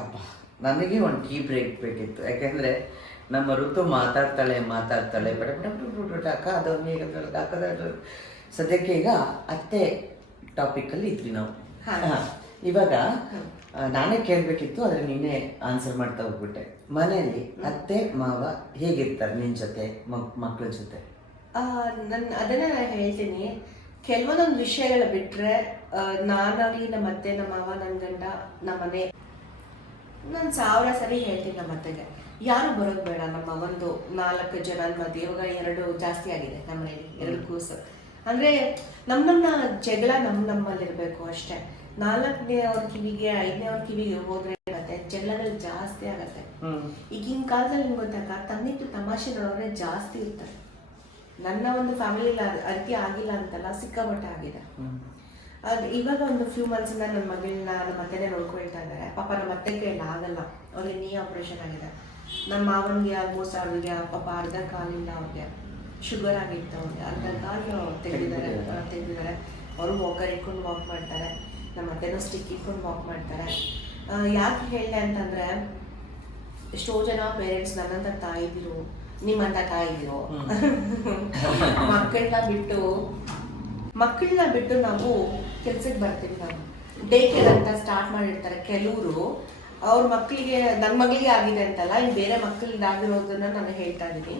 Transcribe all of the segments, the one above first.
ಅಪ್ಪ ನನಗೆ ಒಂದು ಟೀ ಬ್ರೇಕ್ ಬೇಕಿತ್ತು. ಯಾಕೆಂದರೆ ನಮ್ಮ ಋತು ಮಾತಾಡ್ತಾಳೆ ಬಡ ಬಡ ಬಡ ಬಡ ಅಕ್ಕ ಅದೊಂದು ಈಗ ಹಾಕೋದು. ಸದ್ಯಕ್ಕೆ ಈಗ ಅತ್ತೆ ಟಾಪಿಕಲ್ಲಿ ಇದ್ವಿ ನಾವು. ಇವಾಗ ನಾನೇ ಕೇಳಬೇಕಿತ್ತು, ಆದರೆ ನೀನೇ ಆನ್ಸರ್ ಮಾಡ್ತಾ ಹೋಗ್ಬಿಟ್ಟೆ. ಮನೆಯಲ್ಲಿ ಅತ್ತೆ ಮಾವ ಹೇಗಿರ್ತಾರೆ ನಿನ್ನ ಜೊತೆ, ಮಕ್ಕಳ ಜೊತೆ? ಅದನ್ನ ನಾನು ಹೇಳ್ತೀನಿ. ಕೆಲವೊಂದೊಂದು ವಿಷಯಗಳ ಬಿಟ್ಟರೆ ನಾನಾಗಲಿ ನಮ್ಮ ಅತ್ತೆ, ನಮ್ಮ ಮಾವ, ನನ್ನ ಗಂಡ, ನಮ್ಮ ಮನೆ, ನಾನು 1000 ಸರಿ ಹೇಳ್ತೀನಿ ನಮ್ಮ ಅತ್ತೆಗೆ, ಯಾರು ಬರೋದು ಬೇಡ. ನಮ್ಮ ಒಂದು 4 ಜನ ಮಧ್ಯೆ ಇವಾಗ 2 ಜಾಸ್ತಿ ಆಗಿದೆ ನಮ್ಮ ಮನೇಲಿ, 2 ಕೂಸು. ಅಂದರೆ ನಮ್ಮ ಜಗಳ ನಮ್ಮಲ್ಲಿರಬೇಕು ಅಷ್ಟೇ. 4ನೇ ಅವ್ರ ಕಿವಿಗೆ 5ನೇ ಅವ್ರ ಕಿವಿಗೆ ಹೋದ್ರೆ ಮತ್ತೆ ಜಗಳಗಳು ಜಾಸ್ತಿ ಆಗತ್ತೆ. ಈಗಿನ ಕಾಲದಲ್ಲಿ ನಿಮ್ಗೆ ಗೊತ್ತಾಗ ತಂದಿಟ್ಟು ತಮಾಷೆ ನೋಡೋರೆ ಜಾಸ್ತಿ ಇರ್ತಾರೆ. ನನ್ನ ಒಂದು ಫ್ಯಾಮಿಲಿಲಿ ಅದಕ್ಕೆ ಆಗಿಲ್ಲ ಅಂತಲ್ಲ, ಸಿಕ್ಕಾಪಟ್ಟೆ ಆಗಿದೆ. ಅದು ಇವಾಗ ಒಂದು ಫ್ಯೂ ಮಂತ್ಸಿಂದ ನನ್ನ ಮಗಳನ್ನ ನಮ್ಮ ಅತ್ತೆನೇ ನೋಡ್ಕೊಳ್ತಾ ಇದ್ದಾರೆ. ಪಾಪ ನಮ್ಮ ಅತ್ತೆ ಕೈಯಲ್ಲಿ ಆಗಲ್ಲ, ಅವ್ರಿಗೆ ನೀ ಆಪ್ರೇಷನ್ ಆಗಿದೆ. ನಮ್ಮ ಮಾವನಿಗೆ ಆಲ್ಮೋಸ್ಟ್ ಅವ್ರಿಗೆ ಪಾಪ ಅರ್ಧ ಕಾಲಿಂದ ಅವ್ರಿಗೆ ಶುಗರ್ ಆಗಿತ್ತು. ಅವ್ರಿಗೆ ಅರ್ಧ ಕಾಲು ತೆಗೆದಿದ್ದಾರೆ. ಅವರು ವಾಕರ್ ಇಟ್ಕೊಂಡು ವಾಕ್ ಮಾಡ್ತಾರೆ, ನಮ್ಮ ಅತ್ತೆನೂ ಸ್ಟಿಕ್ ಇಟ್ಕೊಂಡು ವಾಕ್ ಮಾಡ್ತಾರೆ. ಯಾಕೆ ಹೇಳಿದೆ ಅಂತಂದರೆ, ಎಷ್ಟೋ ಜನ ಪೇರೆಂಟ್ಸ್ ನನ್ನಂಥ ತಾಯಿದಿರು, ನಿಮ್ಮಂಥ ತಾಯಿದಿರು ಮಕ್ಕಳನ್ನ ಬಿಟ್ಟು ನಾವು ಕೆಲ್ಸಕ್ಕೆ ಬರ್ತೀವಿ. ನಾವು ಡೇ ಕೇರ್ ಅಂತ ಸ್ಟಾರ್ಟ್ ಮಾಡಿರ್ತಾರೆ ಕೆಲವರು. ಅವ್ರ ಮಕ್ಕಳಿಗೆ, ನನ್ನ ಮಗಳಿಗೆ ಆಗಿದೆ ಅಂತಲ್ಲ, ಇನ್ನು ಬೇರೆ ಮಕ್ಕಳಿಗೆ ಆಗಿರೋದನ್ನ ನಾನು ಹೇಳ್ತಾ ಇದ್ದೀನಿ.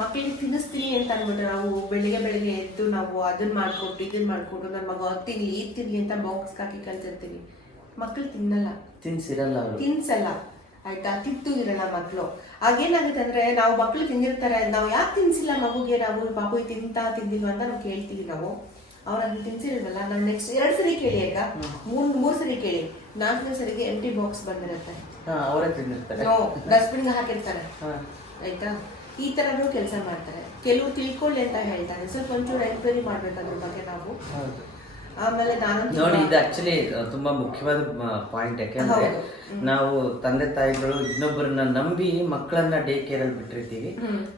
ಮಕ್ಕಳಿಗೆ ತಿನ್ನಿಸ್ತೀನಿ ಅಂತ ಅಂದ್ಬಿಟ್ಟು ನಾವು ಬೆಳಿಗ್ಗೆ ಎದ್ದು ನಾವು ಅದನ್ನ ಮಾಡ್ಕೊಟ್ಟು ಇದನ್ನ ಮಾಡ್ಕೊಟ್ಟು ನನ್ನ ಮಗ ತಿನ್ಲಿ ಇದು ತಿನ್ಲಿ ಅಂತ ಬಾಕ್ಸ್ ಹಾಕಿ ಕಳ್ಸಿರ್ತೀವಿ. ಮಕ್ಕಳು ತಿನ್ಸಲ್ಲ ಆಯ್ತಾ, ತಿಂತು ಇರಲ್ಲ ಮಕ್ಕಳು. ಆಗೇನಾಗುತ್ತೆ ಅಂದ್ರೆ, ನಾವು ಮಕ್ಕಳು ತಿಂದಿರ್ತಾರೆ, ನಾವು ಯಾಕೆ ತಿನ್ಸಿಲ್ಲ ಮಗುಗೆ, ನಾವು ಬಾಬು ತಿಂದಿಲ್ವ ಅಂತ ನಾವು ಕೇಳ್ತೀವಿ. ನಾವು ಅವ್ರು ಅದನ್ನ ತಿನ್ಸಿರಲ್ವಲ್ಲ, ನಾವು ನೆಕ್ಸ್ಟ್ 2 ಸರಿ ಕೇಳಿ ಅಕ್ಕ, 3 ಸರಿ ಕೇಳಿ, 4ನೇ ಸರಿಗೆ ಎಂಟಿ ಬಾಕ್ಸ್ ಬಂದಿರುತ್ತೆ, ಡಸ್ಟ್ಬಿನ್ಗೆ ಹಾಕಿರ್ತಾರೆ ಆಯ್ತಾ. ಈ ತರನೂ ಕೆಲಸ ಮಾಡ್ತಾರೆ. ಕೆಲವು ತಿಳ್ಕೊಳ್ಳಿ ಅಂತ ಹೇಳ್ತಾರೆ. ಸ್ವಲ್ಪ ಒಂಚೂರು ಎನ್ಕ್ವೈರಿ ಮಾಡ್ಬೇಕು ಅದ್ರ ಬಗ್ಗೆ ನಾವು. ಆಮೇಲೆ ನಾನು ನೋಡಿ, ಇದು ಆಕ್ಚುಲಿ ತುಂಬಾ ಮುಖ್ಯವಾದ ಪಾಯಿಂಟ್. ಯಾಕೆಂದ್ರೆ ನಾವು ತಂದೆ ತಾಯಿಗಳು ಇನ್ನೊಬ್ಬರನ್ನ ನಂಬಿ ಮಕ್ಕಳನ್ನ ಡೇ ಕೇರ್ ಅಲ್ಲಿ ಬಿಟ್ಟಿರ್ತೀವಿ.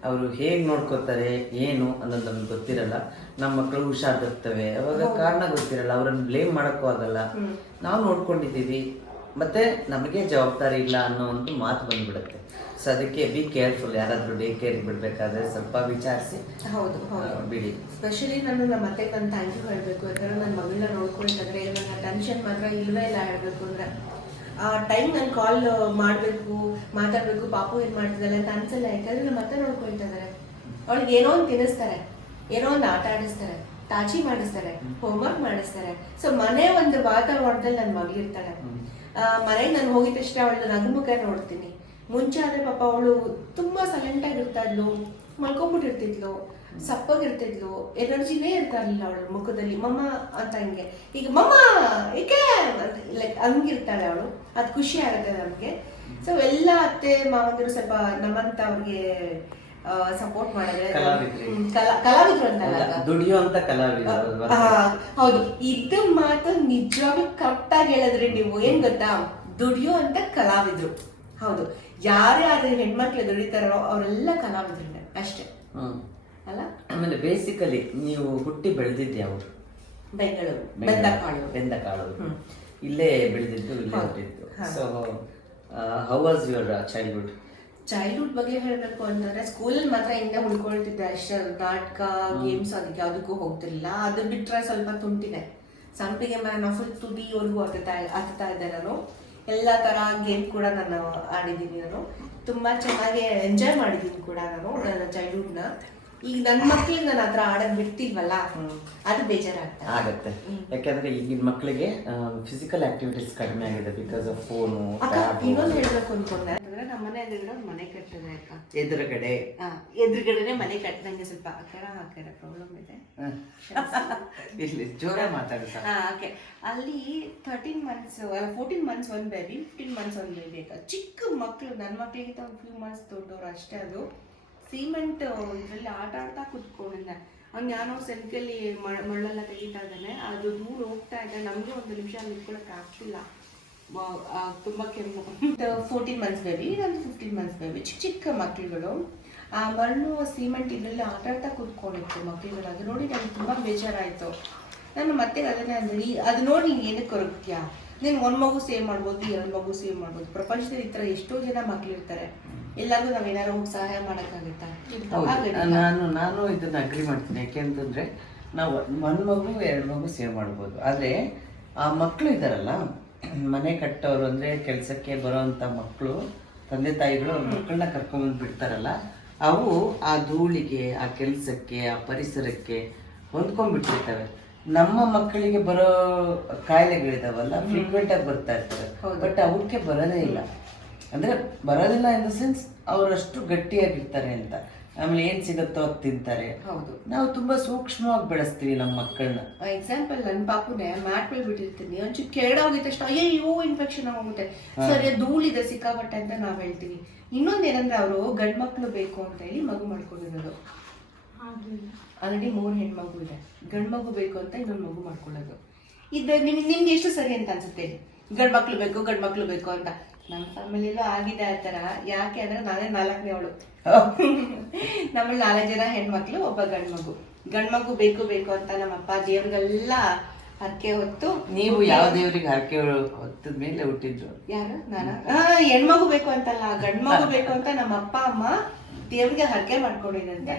ಅವರು ಹೇಗ್ ನೋಡ್ಕೋತಾರೆ ಏನು ಅನ್ನೋದು ನಮ್ಗೆ ಗೊತ್ತಿರಲ್ಲ. ನಮ್ಮ ಮಕ್ಕಳು ಹುಷಾರ್ ಬರ್ತವೆ, ಅವಾಗ ಕಾರಣ ಗೊತ್ತಿರಲ್ಲ, ಅವ್ರನ್ನ ಬ್ಲೇಮ್ ಮಾಡಕ್ಕೂ ಆಗಲ್ಲ. ನಾವು ನೋಡ್ಕೊಂಡಿದ್ದೀವಿ, ಮತ್ತೆ ನಮಗೆ ಜವಾಬ್ದಾರಿ ಇಲ್ಲ ಅನ್ನೋ ಒಂದು ಮಾತು ಬಂದ್ಬಿಡುತ್ತೆ. ಸೊ ಅದಕ್ಕೆ ಬಿ ಕೇರ್ಫುಲ್. ಯಾರಾದ್ರೂ ಡೇ ಕೇರ್ ಬಿಡ್ಬೇಕಾದ್ರೆ ಸ್ವಲ್ಪ ವಿಚಾರಿಸಿ ಬಿಡಿ. ಸ್ಪೆಷಲಿ ನಾನು ನಮ್ಮ ಅತ್ತೆಗೆ ಒಂದು ಥ್ಯಾಂಕ್ ಯು ಹೇಳಬೇಕು. ಯಾಕಂದ್ರೆ ನನ್ನ ಮಗಳನ್ನ ನೋಡ್ಕೊಳ್ತಿದ್ರೆ ನನ್ನ ಟೆನ್ಷನ್ ಮಾತ್ರ ಇಲ್ಲವೇ ಇಲ್ಲ. ಹೇಳ್ಬೇಕು ಅಂದ್ರೆ ಆ ಟೈಮ್ ನಾನು ಕಾಲ್ ಮಾಡಬೇಕು, ಮಾತಾಡಬೇಕು, ಪಾಪು ಏನು ಮಾಡ್ತಿದ್ದಾಳೆ ಅಂತ ಅನ್ಸಲ್ಲ. ಯಾಕಂದ್ರೆ ನಮ್ಮ ಅತ್ತೆ ನೋಡ್ಕೊಳ್ತಾ ಇದ್ದಾರೆ. ಅವಳಿಗೆ ಏನೋ ಒಂದು ತಿನ್ನಿಸ್ತಾರೆ, ಏನೋ ಒಂದು ಆಟ ಆಡಿಸ್ತಾರೆ, ತಾಚಿ ಮಾಡಿಸ್ತಾರೆ, ಹೋಮ್ವರ್ಕ್ ಮಾಡಿಸ್ತಾರೆ. ಸೊ ಮನೆ ಒಂದು ವಾತಾವರಣದಲ್ಲಿ ನನ್ನ ಮಗಳಿರ್ತಾಳೆ. ಮನೆಗೆ ನಾನು ಹೋಗಿದ ತಕ್ಷಣ ಅವಳು ನಗುಮುಖ ನೋಡ್ತೀನಿ. ಮುಂಚೆ ಆದ್ರೆ ಪಾಪ ಅವಳು ತುಂಬಾ ಸೈಲೆಂಟ್ ಆಗಿರ್ತಾ ಇದ್ಲು, ಮಲ್ಕೊಂಡ್ಬಿಟ್ಟಿರ್ತಿದ್ಲು, ಸಪ್ಪಗಿರ್ತಿದ್ಲು, ಎನರ್ಜಿನೇ ಇರ್ತಾ ಇರ್ಲಿಲ್ಲ ಅವಳ ಮುಖದಲ್ಲಿ. ಮಮ್ಮ ಅಂತ ಹಿಂಗೆ, ಈಗ ಮಮ್ಮ ಏಕೆ ಲೈಕ್ ಹಂಗಿರ್ತಾಳೆ ಅವಳು. ಅದು ಖುಷಿ ಆಗುತ್ತೆ ನಮ್ಗೆ. ಸೊ ಎಲ್ಲ ಅತ್ತೆ ಮಾವಂದಿರು ಸ್ವಲ್ಪ ನಮ್ಮಂತ ಅವ್ರಿಗೆ ಸಪೋರ್ಟ್ ಮಾಡಿದ್ರೆ ಕಲಾವಿದ್ರು ಅಂತಲ್ಲ, ದುಡಿಯುವಂತ ಕಲಾವಿದ್ರು. ಹೌದು, ಇದು ಮಾತು ನಿಜವಾಗ್ಲೂ ಕರೆಕ್ಟ್ ಆಗಿ ಹೇಳಿದ್ರಿ ನೀವು. ಏನ್ ಗೊತ್ತಾ, ದುಡಿಯೋ ಅಂತ ಕಲಾವಿದ್ರು. ಹೌದು, ಯಾರ್ಯಾರು ಹೆಣ್ಮಕ್ಳು ದುಡಿತಾರೋ ಅವರೆಲ್ಲ ಕಲಾವಿದ್ರು ಅಷ್ಟೇ ಅಲ್ಲ. ಆಮೇಲೆ ಬೇಸಿಕಲಿ ನೀವು ಹುಟ್ಟಿ ಬೆಳೆದಿದ್ದು ಯಾವುದು? ಬೆಂಗಳೂರು, ಬೆಂದಕಾಳು. ಇಲ್ಲೇ ಬೆಳೆದಿದ್ದು, ಇಲ್ಲೇ ಹುಟ್ಟಿದ್ದು. So how was your childhood ಬಗ್ಗೆ ಹೇಳಬೇಕು ಅಂತಂದ್ರೆ, ಸ್ಕೂಲಲ್ಲಿ ಮಾತ್ರ ಹಿಂದೆ ಉಳ್ಕೊಳ್ತಿದ್ದೆ ಅಷ್ಟೇ. ನಾಟಕ, ಗೇಮ್ಸ್ ಅದಕ್ಕೆ ಯಾವುದಕ್ಕೂ ಹೋಗ್ತಿರ್ಲಿಲ್ಲ. ಅದು ಬಿಟ್ರೆ ಸ್ವಲ್ಪ ತುಂಟಿದೆ. ಸಂಪಿಗೆ ಮರ ಫುಲ್ ತುದಿವರೆಗೂ ಹತ್ತಾ ಇದ್ದೆ ನಾನು. ಎಲ್ಲ ತರ ಗೇಮ್ ಕೂಡ ನಾನು ಆಡಿದ್ದೀನಿ. ನಾನು ತುಂಬಾ ಚೆನ್ನಾಗಿ ಎಂಜಾಯ್ ಮಾಡಿದ್ದೀನಿ ಕೂಡ ನಾನು ನನ್ನ ಚೈಲ್ಡ್ಹುಡ್ನ. ಈಗ ನನ್ನ ಮಕ್ಳಿಗೆ ನಾನು ಹತ್ರ ಆಡೋದು ಬಿಡ್ತಿಲ್ವಲ್ಲ, ಅದು ಬೇಜಾರಾಗುತ್ತೆ. ಯಾಕಂದ್ರೆ ಈಗಿನ ಮಕ್ಕಳಿಗೆ ಫಿಸಿಕಲ್ ಆಕ್ಟಿವಿಟೀಸ್ ಕಡಿಮೆ ಆಗಿದೆ ಬಿಕಾಸ್ ಆಫ್ ಫೋನು. ಇನ್ನೊಂದು ಹೇಳ್ಬೇಕು ಅನ್ಕೊಂಡೆ ಅಂದ್ರೆ, ನಮ್ಮ ಮನೆ ಎದುರುಗಡೆ ಒಂದು ಮನೆ ಕಟ್ಟಿದೆ ಅಕ್ಕ. ಎದುರುಗಡೆನೆ ಮನೆ ಕಟ್ಟಿದಂಗೆ ಸ್ವಲ್ಪ ಹಾಕ್ಯಾರ ಪ್ರಾಬ್ಲಮ್ ಇದೆ. ಜೋರ ಮಾತಾಡ್ತಾ ಅಲ್ಲಿ 13 months 14 months ಒಂದು ಬೇಬಿ, 15 months ಒಂದು ಬೇಬಿ ಅಕ್ಕ. ಚಿಕ್ಕ ಮಕ್ಕಳು, ನನ್ನ ಮಕ್ಕಳಿಗಿಂತ ಒಂದು ಫ್ಯೂ ಮಂತ್ಸ್ ದೊಡ್ಡವರು ಅಷ್ಟೇ. ಅದು ಸಿಮೆಂಟ್ ಇದರಲ್ಲಿ ಆಟ ಆಡ್ತಾ ಕುತ್ಕೊಂಡಿದ್ದೆ. ಅವ್ನು ಯಾರೋ ಸೆಲ್ಫಿಯಲ್ಲಿ ಮಣ್ಣೆಲ್ಲ ತೆಗಿತಾ ಇದ್ದಾನೆ. ಅದು ದೂರ ಹೋಗ್ತಾ ಇದೆ. ನಮಗೆ ಒಂದು ನಿಮಿಷ ನಿಂತ್ಕೊಳ್ಳೋಕೆ ಆಗ್ತಿಲ್ಲ, ತುಂಬ ಕೆಮ್ಮು. 14 months ಬೇಬಿ, ನಂದು 15 months ಬೇಬಿ. ಚಿಕ್ಕ ಮಕ್ಕಳುಗಳು ಆ ಮಣ್ಣು ಸಿಮೆಂಟ್ ಇದರಲ್ಲಿ ಆಟ ಆಡ್ತಾ ಕುತ್ಕೊಂಡಿತ್ತು ಮಕ್ಕಳುಗಳು. ಅದು ನೋಡಿ ನನಗೆ ತುಂಬ ಬೇಜಾರಾಯಿತು. ನಾನು ಮತ್ತೆ ಅದನ್ನೇ ಅಂದ್ರೆ, ಅದು ನೋಡಿ ನೀನು ಏನಕ್ಕೆ ಕೊರಗ್ತೀಯಾ, ನೀನು ಒಂದು ಮಗು ಸೇವ್ ಮಾಡ್ಬೋದು, 2 ಮಗು ಸೇವ್ ಮಾಡ್ಬೋದು. ಪ್ರಪಂಚದಲ್ಲಿ ಈ ಥರ ಎಷ್ಟೋ ಜನ ಮಕ್ಳು ಇರ್ತಾರೆ. ಎಲ್ಲರಿಗೂ ನಾವ್ ಏನಾದ್ರು ಹೋಗಿ ಸಹಾಯ ಮಾಡೋಕ್ಕಾಗುತ್ತಾ? ನಾನು ಇದನ್ನ ಅಗ್ರಿ ಮಾಡ್ತೀನಿ. ಯಾಕೆಂತಂದ್ರೆ ನಾವು 1 ಮಗು 2 ಮಗು ಸೇವ್ ಮಾಡ್ಬೋದು. ಆದ್ರೆ ಆ ಮಕ್ಕಳು ಇದಾರಲ್ಲ, ಮನೆ ಕಟ್ಟೋರು ಅಂದ್ರೆ ಕೆಲ್ಸಕ್ಕೆ ಬರೋಂತ ಮಕ್ಕಳು, ತಂದೆ ತಾಯಿಗಳು ಅವ್ರ ಮಕ್ಕಳನ್ನ ಕರ್ಕೊಂಡ್ಬಂದು ಬಿಡ್ತಾರಲ್ಲ, ಅವು ಆ ಧೂಳಿಗೆ, ಆ ಕೆಲ್ಸಕ್ಕೆ, ಆ ಪರಿಸರಕ್ಕೆ ಹೊಂದ್ಕೊಂಡ್ಬಿಟ್ಟಿರ್ತವೆ. ನಮ್ಮ ಮಕ್ಕಳಿಗೆ ಬರೋ ಕಾಯಿಲೆಗಳಿದಾವಲ್ಲ, ಫ್ರೀಕ್ವೆಂಟ್ ಆಗಿ ಬರ್ತಾ ಇರ್ತವೆ. ಬಟ್ ಅವಕ್ಕೆ ಬರೋದೇ ಇಲ್ಲ. ಅಂದ್ರೆ ಬರೋದಿಲ್ಲ ಇನ್ ದ ಸೆನ್ಸ್ ಅವರಷ್ಟು ಗಟ್ಟಿಯಾಗಿರ್ತಾರೆ ಅಂತ. ಆಮೇಲೆ ಏನ್ ಸಿಗುತ್ತೋ ಅದು ತಿಂತಾರೆ. ಹೌದು, ನಾವು ತುಂಬಾ ಸೂಕ್ಷ್ಮವಾಗಿ ಬೆಳೆಸ್ತೀವಿ ನಮ್ಮ ಮಕ್ಕಳನ್ನ. ಎಕ್ಸಾಂಪಲ್ ನನ್ನ ಪಾಪುನೇ ಮ್ಯಾಟ್ ಮೇಲೆ ಬಿಟ್ಟಿರ್ತೀನಿ, ಒಂಚೂರು ಕೆರಡೋಗಿದ ತಕ್ಷಣ ಅಯ್ಯೋ ಇನ್ಫೆಕ್ಷನ್ ಆಗೋಗುತ್ತೆ, ಸರಿ ಧೂಳಿದೆ ಸಿಕ್ಕಾಪಟ್ಟೆ ಅಂತ ನಾವ್ ಹೇಳ್ತೀವಿ. ಇನ್ನೊಂದೇನಂದ್ರೆ ಅವರು ಗಂಡ್ ಮಕ್ಳು ಬೇಕು ಅಂತ ಹೇಳಿ ಮಗು ಮಾಡ್ಕೊಂಡಿರೋದು. ಆಲ್ರೆಡಿ 3 ಹೆಣ್ಮಗು ಇದೆ, ಗಂಡ್ ಮಗು ಬೇಕು ಅಂತ ಇನ್ನೊಂದು ಮಗು ಮಾಡ್ಕೊಳ್ಳೋದು. ಇದು ನಿಮ್ಗೆ ಎಷ್ಟು ಸರಿ ಅಂತ ಅನ್ಸುತ್ತೆ? ಗಂಡ್ ಮಕ್ಳು ಬೇಕು ಅಂತ. ನಮ್ಮ ಫ್ಯಾಮಿಲಿಯಲ್ಲೂ ಆಗಿದೆ ಆ ಥರ. ಯಾಕೆ ಅಂದ್ರೆ ನಾನೇ 4ನೇವಳು. ನಮ್ಮಲ್ಲಿ 4 ಜನ ಹೆಣ್ಮಕ್ಳು, 1 ಗಂಡ್ ಮಗು ಬೇಕು ಅಂತ ನಮ್ಮಪ್ಪ ದೇವ್ರಿಗೆಲ್ಲ ಹರಕೆ ಹೊತ್ತು. ನೀವು ಯಾವ ದೇವ್ರಿಗೆ ಹರಕೆ ಹೊತ್ತದ ಮೇಲೆ ಹುಟ್ಟಿದ್ರು? ಯಾರು? ನಾನಾ? ಹೆಣ್ಮಗು ಬೇಕು ಅಂತಲ್ಲ, ಗಂಡ್ ಮಗು ಬೇಕು ಅಂತ ನಮ್ಮ ಅಪ್ಪ ಅಮ್ಮ ದೇವ್ರಿಗೆ ಹರಕೆ ಮಾಡ್ಕೊಂಡಿದಂತೆ.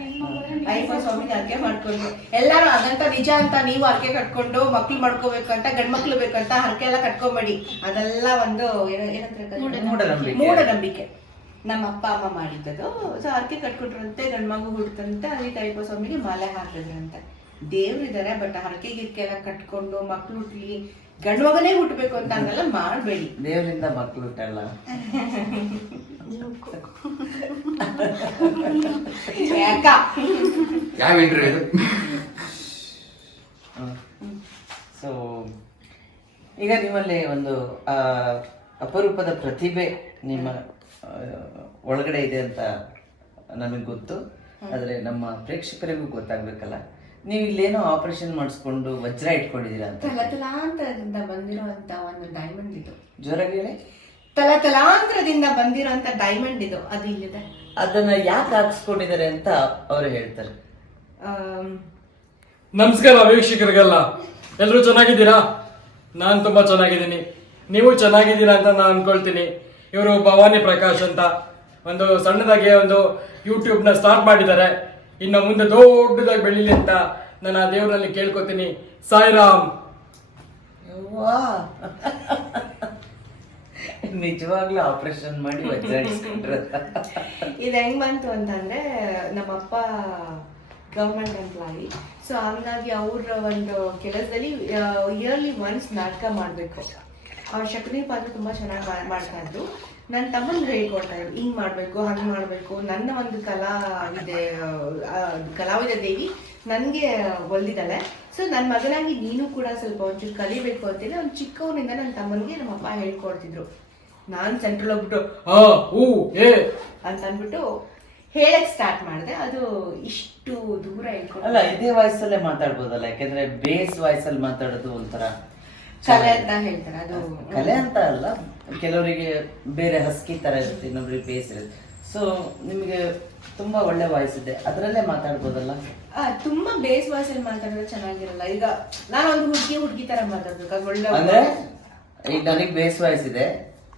ಅಯ್ಯಪ್ಪ ಸ್ವಾಮಿಗೆ ಹರಕೆ ಮಾಡ್ಕೊಂಡು ಎಲ್ಲಾರು ಅದಂತ ನಿಜ ಅಂತ ನೀವು ಹರಕೆ ಕಟ್ಕೊಂಡು ಮಕ್ಳು ಮಾಡ್ಕೋಬೇಕು ಅಂತ, ಗಂಡ್ ಮಕ್ಳು ಬೇಕಂತ ಹರಕೆ ಎಲ್ಲ ಕಟ್ಕೊಂಬೇಡಿ. ಅದೆಲ್ಲ ಒಂದು ಮೂಢನಂಬಿಕೆ. ನಮ್ಮ ಅಪ್ಪ ಅಮ್ಮ ಮಾಡಿದ್ದದು. ಸೊ ಹರಕೆ ಕಟ್ಕೊಟ್ರಂತೆ, ಗಂಡ್ ಮಗು ಹುಡ್ತಂತೆ, ಅದಕ್ಕೆ ಅಯ್ಯಪ್ಪ ಸ್ವಾಮಿಗೆ ಮಾಲೆ ಹಾಕಿದ್ರಂತೆ. ದೇವ್ರಿದ್ದಾರೆ, ಬಟ್ ಹರಕೆ ಗಿರ್ಕೆಲ್ಲ ಕಟ್ಕೊಂಡು ಮಕ್ಳು ಹುಟ್ಲಿ, ಗಂಡ್ ಮಗನೇ ಹುಟ್ಟಬೇಕು ಅಂತ ಹಂಗೆಲ್ಲ ಮಾಡಬೇಡಿ. ದೇವರಿಂದ ಮಕ್ಳು ಹುಟ್ಟಲ್ಲ. ಸೊ ಈಗ ನಿಮ್ಮಲ್ಲಿ ಒಂದು ಅಪರೂಪದ ಪ್ರತಿಭೆ ನಿಮ್ಮ ಒಳಗಡೆ ಇದೆ ಅಂತ ನನಗೆ ಗೊತ್ತು. ಆದ್ರೆ ನಮ್ಮ ಪ್ರೇಕ್ಷಕರಿಗೂ ಗೊತ್ತಾಗ್ಬೇಕಲ್ಲ, ನೀವು ಇಲ್ಲೇನೋ ಆಪರೇಷನ್ ಮಾಡಿಸ್ಕೊಂಡು ವಜ್ರ ಇಟ್ಕೊಂಡಿದ್ದೀರಾ ಅಂತ. ತಲತಲಾಂತರದಿಂದ ಬಂದಿರುವಂತ ಒಂದು ಡೈಮಂಡ್ ಇದು. ಜೋರಾಗಿ ಹೇಳಿ. ತಲತಲಾಂತರದಿಂದ ಬಂದಿರುವಂತ ಡೈಮಂಡ್ ಇದು, ಅದು ಇಲ್ಲಿದೆ. ಅದನ್ನ ಯಾಕೆ ಹಾಕ್ಸ್ಕೊಂಡಿದ್ದಾರೆ ಅಂತ ಅವರು ಹೇಳ್ತಾರೆ. ನಮಸ್ಕಾರ ವೀಕ್ಷಕರಿಗೆಲ್ಲ, ಎಲ್ಲರೂ ಚೆನ್ನಾಗಿದ್ದೀರಾ? ನಾನು ತುಂಬಾ ಚೆನ್ನಾಗಿದ್ದೀನಿ, ನೀವು ಚೆನ್ನಾಗಿದ್ದೀರಾ ಅಂತ ನಾನು ಅನ್ಕೊಳ್ತೀನಿ. ಇವರು ಭವಾನಿ ಪ್ರಕಾಶ್ ಅಂತ ಒಂದು ಸಣ್ಣದಾಗಿ ಒಂದು ಯೂಟ್ಯೂಬ್ನ ಸ್ಟಾರ್ಟ್ ಮಾಡಿದ್ದಾರೆ. ಇನ್ನು ಮುಂದೆ ದೊಡ್ಡದಾಗಿ ಬೆಳೀಲಿ ಅಂತ ನಾನು ಆ ದೇವರಲ್ಲಿ ಕೇಳ್ಕೊತೀನಿ. ಸಾಯಿರಾಮ್. ನಿಜವಾಗ್ಲೂ ಆಪರೇಷನ್ ಮಾಡಿ ವಜ್ರ ಇಟ್ಕೊಂಡ್ರ. ಇದು ಹೆಂಗ್ ಬಂತು ಅಂತಂದ್ರೆ, ನಮ್ಮಪ್ಪ ಗವರ್ಮೆಂಟ್ ಎಂಪ್ಲಾಯಿ. ಸೊ ಹಂಗಾಗಿ ಅವ್ರ ಒಂದು ಕೆಲಸದಲ್ಲಿ ಇಯರ್ಲಿ ಒನ್ಸ್ ನಾಟಕ ಮಾಡಬೇಕು. ಅವ್ರ ಶಕುನಿ ಪಾತ್ರ ತುಂಬಾ ಚೆನ್ನಾಗಿ ಮಾಡ್ತಾ ಇದ್ರು. ನನ್ನ ತಮ್ಮನಿಗೆ ಹೇಳ್ಕೊಡ್ತಾ ಇದ್ರು, ಹಿಂಗ್ ಮಾಡ್ಬೇಕು, ಹಂಗ್ ಮಾಡ್ಬೇಕು. ನನ್ನ ಒಂದು ಕಲಾವಿದ ದೇವಿ ನನ್ಗೆ ಒಲ್ದಿದ್ದಾಳೆ. ಸೊ ನನ್ನ ಮಗನಾಗಿ ನೀನು ಕೂಡ ಸ್ವಲ್ಪ ಒಂಚೂರು ಕಲಿಬೇಕು ಅಂತೇಳಿ ಅವ್ನು ಚಿಕ್ಕವನಿಂದ ನನ್ನ ತಮ್ಮನಿಗೆ ನಮ್ಮಪ್ಪ ಹೇಳ್ಕೊಡ್ತಿದ್ರು. ನಾನ್ ಸೆಂಟ್ರಲ್ ಹೋಗ್ಬಿಟ್ಟು ಅಂತ ಅಂದ್ಬಿಟ್ಟು ಹೇಳಕ್ ಸ್ಟಾರ್ಟ್ ಮಾಡಿದೆ. ಅದು ಇಷ್ಟು ದೂರ ಹೇಳ್ಕೊಂಡು ಅಲ್ಲ, ಇದೇ ವಾಯ್ಸಲ್ಲೇ ಮಾತಾಡ್ಬೋದಲ್ಲ, ಯಾಕಂದ್ರೆ ಬೇಸ್ ವಾಯ್ಸಲ್ಲಿ ಮಾತಾಡೋದು ಒಂಥರ ಕಲೆ ಅಂತ ಹೇಳ್ತಾರೆ. ಅದು ಕಲೆ ಅಂತ ಅಲ್ಲ, ಕೆಲವರಿಗೆ ಬೇರೆ ಹಸ್ಕಿ ತರ ಇರುತ್ತೆ, ಇನ್ನೊಬ್ರಿಗೆ ಬೇಸ್ ಇರುತ್ತೆ. ಸೊ ನಿಮಗೆ ತುಂಬಾ ಒಳ್ಳೆ ವಾಯ್ಸ್ ಇದೆ, ಅದರಲ್ಲೇ ಮಾತಾಡ್ಬೋದಲ್ಲ. ತುಂಬಾ ಬೇಸ್ ವಾಯ್ಸ್ ಅಲ್ಲಿ ಮಾತಾಡಿದ್ರೆ ಚೆನ್ನಾಗಿರಲ್ಲ. ಈಗ ನಾನು ಒಂದು ಹುಡುಗಿ ತರ ಮಾತಾಡ್ಬೇಕು, ಒಳ್ಳೆ ಅಂದ್ರೆ ಈಗ ನನಗೆ ಬೇಸ್ ವಾಯ್ಸ್ ಇದೆ,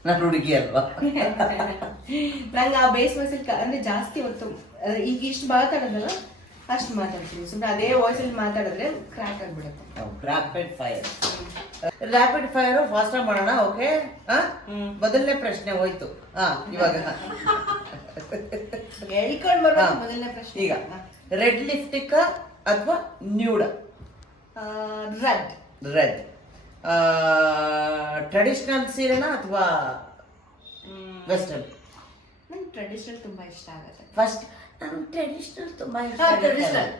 ನಾನು ಹುಡುಗಿ ಅಲ್ವಾ. ನಂಗೆ ಆ ಬೇಸ್ ವಾಯ್ಸ್ ಅಂದ್ರೆ ಜಾಸ್ತಿ ಹೊತ್ತು ಈಗ ಇಷ್ಟು ಮಾತಾಡೋದಲ್ಲ ಅಷ್ಟು ಮಾತಾಡ್ತೀನಿ. ಸುಮ್ಮನೆ ಅದೇ ವಾಯ್ಸ್ ಅಲ್ಲಿ ಮಾತಾಡಿದ್ರೆ ಕ್ರ್ಯಾಕ್ ಆಗ್ಬಿಡುತ್ತೆ. ರ್ಯಾಪಿಡ್ ಫೈರ್ ಫಾಸ್ಟ್ ಮಾಡೋಣ. ಓಕೆ, ಮೊದಲನೇ ಪ್ರಶ್ನೆ ಹೋಯ್ತು. ಇವಾಗ ಹೇಳ್ಕೊಂಡು ಬರ್ಬೇಕು ಮೊದಲನೇ ಪ್ರಶ್ನೆ. ಈಗ ರೆಡ್ ಲಿಪ್ಸ್ಟಿಕ್ ಅಥವಾ ನ್ಯೂಡ? ರೆಡ್. ಟ್ರೆಡಿಷನಲ್ ಸೀರೆನಾ ಅಥವಾ ವೆಸ್ಟರ್ನ್? ನಂಗೆ ಟ್ರೆಡಿಷನಲ್ ತುಂಬಾ ಇಷ್ಟ ಆಗುತ್ತೆ. ಫಸ್ಟ್ ನಾನು ಟ್ರೆಡಿಷನಲ್ ತುಂಬಾ ಇಷ್ಟ. ಟ್ರೆಡಿಷನಲ್.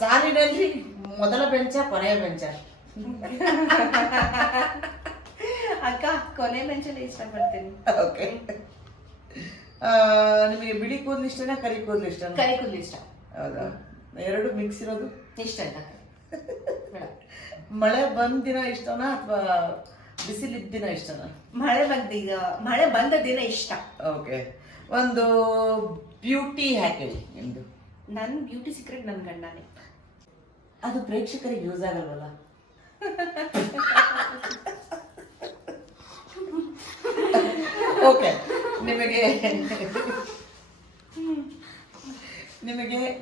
ಸಾಲಿನಲ್ಲಿ ಮೊದಲ ಬೆಂಚ ಕೊನೆಯ ಬೆಂಚ? ಅಕ್ಕ ಕೊನೆ ಬೆಂಚಲ್ಲಿ ಇಷ್ಟಪಡ್ತೀನಿ. ಓಕೆ. ನಿಮಗೆ ಬಿಳಿ ಕೂದಲು ಇಷ್ಟನಾ ಕರಿ ಕೂದಲು ಇಷ್ಟ? ಕರಿ ಕೂದಲು ಇಷ್ಟ. ಹೌದಾ? ಎರಡು ಮಿಕ್ಸ್ ಇರೋದು ಇಷ್ಟ ಆಯ್ತಾ? ಮಳೆ ಬಂದ ದಿನ ಇಷ್ಟನಾ ಅಥವಾ ಬಿಸಿಲಿದ್ದ ದಿನ ಇಷ್ಟನಾ? ಮಳೆ ಬಂದ ದಿನ ಇಷ್ಟ. ಓಕೆ. ಒಂದು ಬ್ಯೂಟಿ ಹ್ಯಾಕ್ ಹೇಳಿ ನಿಮ್ದು. ನನ್ನ ಬ್ಯೂಟಿ ಸೀಕ್ರೆಟ್ ನನ್ನ ಗಂಡನೇ. ಅದು ಪ್ರೇಕ್ಷಕರಿಗೆ ಯೂಸ್ ಆಗಲ್ವಲ್ಲ? ಓಕೆ, ನಿಮಗೆ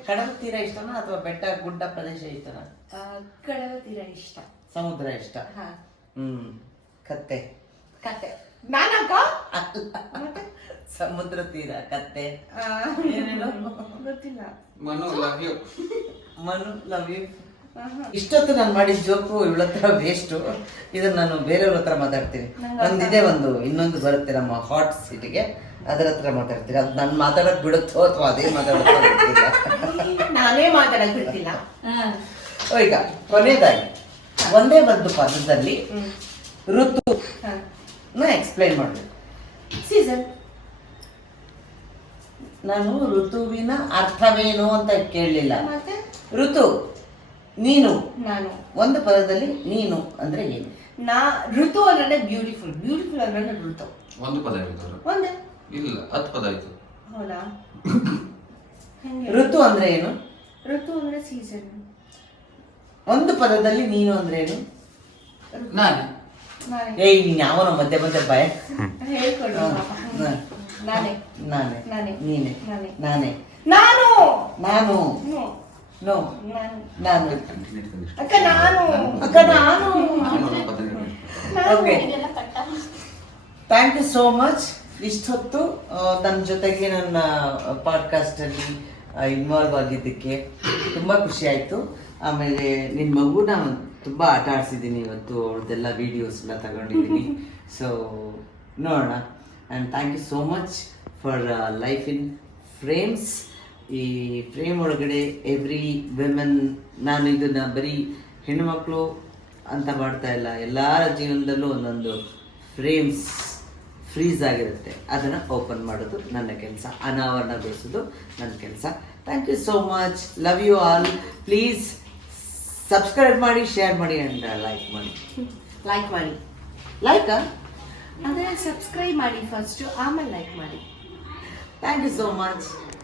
ಕಡಲ ತೀರ ಇಷ್ಟನಾ ಅಥವಾ ಬೆಟ್ಟ ಗುಡ್ಡ ಪ್ರದೇಶ ಇಷ್ಟನಾ? ಕಡಲ ತೀರ ಇಷ್ಟ. ಸಮುದ್ರ ಇಷ್ಟ. ಹಾ. ಕತ್ತೆ. ಕತೆ ನಾನಕ್ಕ ಮತ್ತೆ ಸಮುದ್ರ ತೀರ, ಕತ್ತೆ, ಗೊತ್ತಿಲ್ಲ. Manu love you. Manu love you. ಇಷ್ಟೊತ್ತು ನಾನು ಮಾಡಿದ ಜೋಕು ಇವಳ ಹತ್ರ ವೇಸ್ಟು. ಇದನ್ನ ನಾನು ಬೇರೆಯವ್ರ ಹತ್ರ ಮಾತಾಡ್ತೀನಿ. ಒಂದು ಇನ್ನೊಂದು ಬರುತ್ತೆ ನಮ್ಮ ಹಾಟ್ ಸೀಟಿಗೆ, ಅದರ ಹತ್ರ ಮಾತಾಡ್ತೀನಿ. ಅದು ನಾನು ಮಾತಾಡಕ್ ಬಿಡುತ್ತೋ ಅಥವಾ ಅದೇ ಮಾತಾಡುತ್ತೋ ಗೊತ್ತಿಲ್ಲ. ನಾನೇ ಮಾತಾಡಕ್ ಬಿಡ್ತಿಲ್ಲ. ಈಗ ಕೊನೆಯದಾಗಿ ಒಂದೇ ಒಂದು ಪದದಲ್ಲಿ ಋತು ಎಕ್ಸ್ಪ್ಲೈನ್ ಮಾಡಬೇಕು. ಸೀಸನ್. ನಾನು ಋತುವಿನ ಅರ್ಥವೇನು ಅಂತ ಕೇಳಲಿಲ್ಲ. ಮತ್ತೆ ಋತು, ನೀನು, ನಾನು. ಒಂದು ಪದದಲ್ಲಿ ನೀನು ಅಂದ್ರೆ ಏನು? ಋತು ಅಂದ್ರೆ ಬ್ಯೂಟಿಫುಲ್, ಬ್ಯೂಟಿಫುಲ್ ಅಂದ್ರೆ ಋತು. ಒಂದು ಪದ ಹೇಳಿದ್ರು ಒಂದೇ ಇಲ್ಲ 10 ಪದ ಆಯ್ತು. ಹೌದಾ? ಋತು ಅಂದ್ರೆ ಏನು? ಋತು ಅಂದ್ರೆ ಸೀಸನ್. ಒಂದು ಪದದಲ್ಲಿ ನೀನು ಅಂದ್ರೆ ಏನು? ನಾನೇ. ಏಯ್, ನೀನ್ ಯಾವನ ಮಧ್ಯೆ ಮಧ್ಯೆ ಭಯ ಹೇಳ್ಕೊಳ್ಳಿ. ನಾನೇ. ನಾನೇ. ನಾನೇ. ನೀನೆ. ನಾನೇ. ನಾನೇ. ನಾನು. ನಾನು. ನೋ. ನಾನು. ನಾನು. ಅಕ್ಕ ನಾನು. ಅಕ್ಕ ನಾನು. Okay, thank you so much. ಇಷ್ಟೊತ್ತು ನನ್ನ ಜೊತೆಗೆ ನನ್ನ ಪಾಡ್ಕಾಸ್ಟ್ ಅಲ್ಲಿ ಇನ್ವಾಲ್ವ್ ಆಗಿದ್ದಕ್ಕೆ ತುಂಬಾ ಖುಷಿ ಆಯ್ತು. ಆಮೇಲೆ ನಿನ್ನ ಮಗುನ ತುಂಬಾ ಆಟ ಆಡ್ಸಿದ್ದೀನಿ ಇವತ್ತು, ಅವ್ರದ್ದೆಲ್ಲ ವಿಡಿಯೋಸ್ ಎಲ್ಲ ತಗೊಂಡಿದ್ದೀನಿ. ಸೊ ನೋಡೋಣ. And thank you so much for life in frames. ಈ ಫ್ರೇಮ್ ಒಳಗಡೆ ಎವ್ರಿ ವಿಮೆನ್, ನಾನು ಇದನ್ನ ಬರೀ ಹೆಣ್ಣುಮಕ್ಕಳು ಅಂತ ಮಾಡ್ತಾ ಇಲ್ಲ, ಎಲ್ಲರ ಜೀವನದಲ್ಲೂ ಒಂದೊಂದು ಫ್ರೇಮ್ಸ್ ಫ್ರೀಸ್ ಆಗಿರುತ್ತೆ, ಅದನ್ನು ಓಪನ್ ಮಾಡೋದು ನನ್ನ ಕೆಲಸ, ಅನಾವರಣಗೊಳಿಸೋದು ನನ್ನ ಕೆಲಸ. Thank you so much. Love you all. Please subscribe ಮಾಡಿ, ಶೇರ್ ಮಾಡಿ ಆ್ಯಂಡ್ ಲೈಕ್ ಮಾಡಿ. ಲೈಕ್ ಮಾಡಿ. ಲೈಕ್ ಅಂದ್ರೆ ಸಬ್ಸ್ಕ್ರೈಬ್ ಮಾಡಿ ಫಸ್ಟ್, ಆಮೇಲೆ ಲೈಕ್ ಮಾಡಿ. Thank you so much.